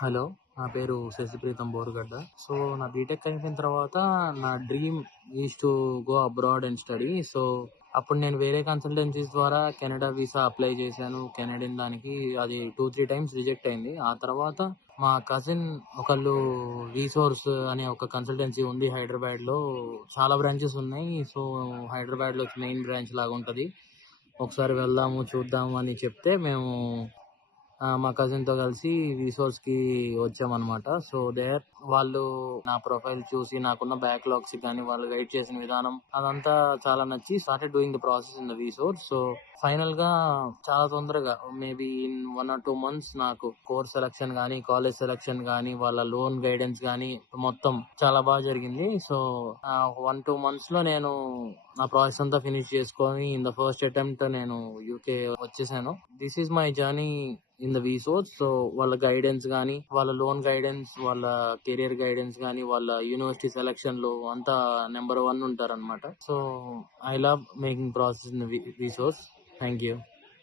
Hello. నా పేరు Sashi Preetham Borugadda. So, నా బీటెక్ అయిపోయిన తర్వాత నా dream is to go abroad and study. So, అప్పుడు నేను వేరే కన్సల్టెన్సీస్ ద్వారా కెనడా వీసా అప్లై చేశాను. కెనడియన్ దానికి అది 2-3 టైమ్స్ రిజెక్ట్ అయింది. ఆ తర్వాత మా కజిన్ ఒకళ్ళు రీసోర్స్ అనే ఒక కన్సల్టెన్సీ ఉంది హైదరాబాద్‌లో. చాలా బ్రాంచెస్ ఉన్నాయి. సో, హైదరాబాద్‌లో మెయిన్ బ్రాంచ్ లాగా ఉంటది. ఒకసారి వెళ్దాము, చూద్దాము అని చెప్తే మేము మా కజిన్‌తో కలిసి రిసోర్స్‌కి వచ్చామనమాట. సో, వాళ్ళు నా ప్రొఫైల్ చూసి నాకున్న బ్యాక్‌లాగ్స్ గాని, వాళ్ళు గైడ్ చేసిన విధానం అదంతా చాలా నచ్చి started doing the process in the resource. So, ఫైనల్‌గా చాలా తొందరగా మేబీ ఇన్ 1 ఆర్ 2 మంత్స్ నాకు కోర్స్ సెలక్షన్ గాని, కాలేజ్ సెలక్షన్ గాని, వాళ్ళ లోన్ గైడెన్స్ గాని మొత్తం చాలా బాగా జరిగింది. సో, 1, 2 మంత్స్‌లో నేను నా ప్రాసెస్ అంతా ఫినిష్ చేసుకొని ఇన్ ద ఫస్ట్ అటెంప్ట్ నేను యూకే వచ్చేసాను. This is my journey in the వీసోర్స్. So, వాళ్ళ గైడెన్స్ గానీ, వాళ్ళ లోన్ గైడెన్స్, వాళ్ళ కెరియర్ గైడెన్స్ గానీ, వాళ్ళ యూనివర్సిటీ సెలక్షన్ లో అంతా నెంబర్ 1 ఉంటారన్నమాట. So, I love making process in the వీసోర్స్. Thank you.